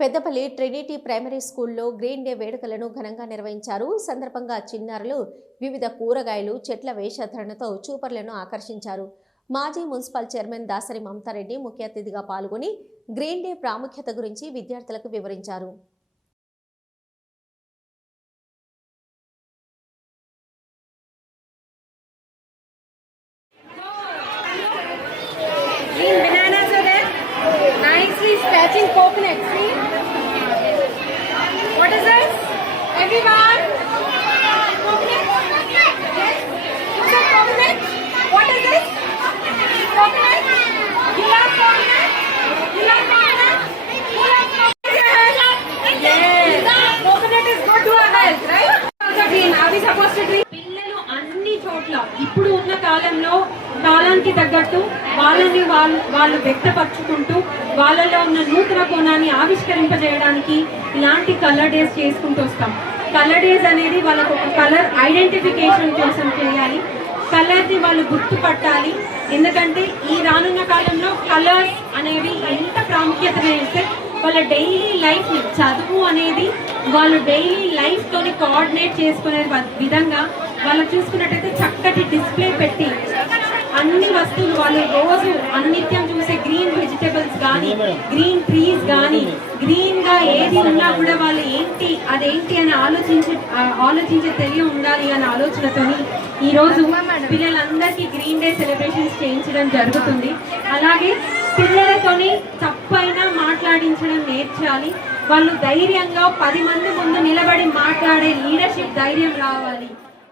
Peddapalli Trinity primary స్కూల్లో green day వేడుకలను ఘనంగా నిర్వహించారు. ఈ సందర్భంగా చిన్నారులు వివిధ కూరగాయలు, చెట్ల వేషధరణతో చూపర్లను ఆకర్షించారు. మాజీ మున్సిపల్ చైర్మన్ దాసరి మమతారెడ్డి ముఖ్య అతిథిగా పాల్గొని గ్రీన్ డే ప్రాముఖ్యత గురించి విద్యార్థులకు వివరించారు. Scratching coconut, see? What is this? Everyone? Coconut? Yes? Is it coconut? What is this? Coconut? You love coconut? You love coconut? You love coconut? Yes! Coconut is good to our health, right? Also green. Are we supposed to drink? పిల్లలు అన్ని చోట్ల ఇప్పుడు ఉన్న కాలానికి తగ్గట్టు వాళ్ళు వ్యక్తపరచుకుంటూ వాళ్ళలో ఉన్న నూతన కోణాన్ని ఆవిష్కరింపజేయడానికి ఇలాంటి కలర్ డేస్ చేసుకుంటూ వస్తాం. కలర్ డేస్ అనేది వాళ్ళకు ఒక కలర్ ఐడెంటిఫికేషన్ కోసం చేయాలి. కలర్ని వాళ్ళు గుర్తుపట్టాలి. ఎందుకంటే ఈ రానున్న కాలంలో కలర్స్ అనేవి ఎంత ప్రాముఖ్యత చేస్తే వాళ్ళ డైలీ లైఫ్ని చదువు అనేది వాళ్ళు డైలీ లైఫ్తోని కోఆర్డినేట్ చేసుకునే విధంగా వాళ్ళు చూసుకున్నట్టయితే చక్కటి డిస్ప్లే పెట్టి అన్ని వస్తువులు వాళ్ళు రోజు అన్నిత్యం చూసే గ్రీన్ వెజిటబుల్స్ కానీ గ్రీన్ ట్రీస్ కానీ గ్రీన్గా ఏది ఉన్నా కూడా వాళ్ళు అదేంటి అని ఆలోచించే తెలియ ఉండాలి అనే ఆలోచనతోని ఈరోజు పిల్లలందరికీ గ్రీన్ డే సెలబ్రేషన్స్ చేయించడం జరుగుతుంది. అలాగే పిల్లలతోని తప్పైనా మాట్లాడించడం నేర్చాలి. వాళ్ళు ధైర్యంగా 10 మంది ముందు నిలబడి మాట్లాడే లీడర్షిప్ ధైర్యం రావాలి.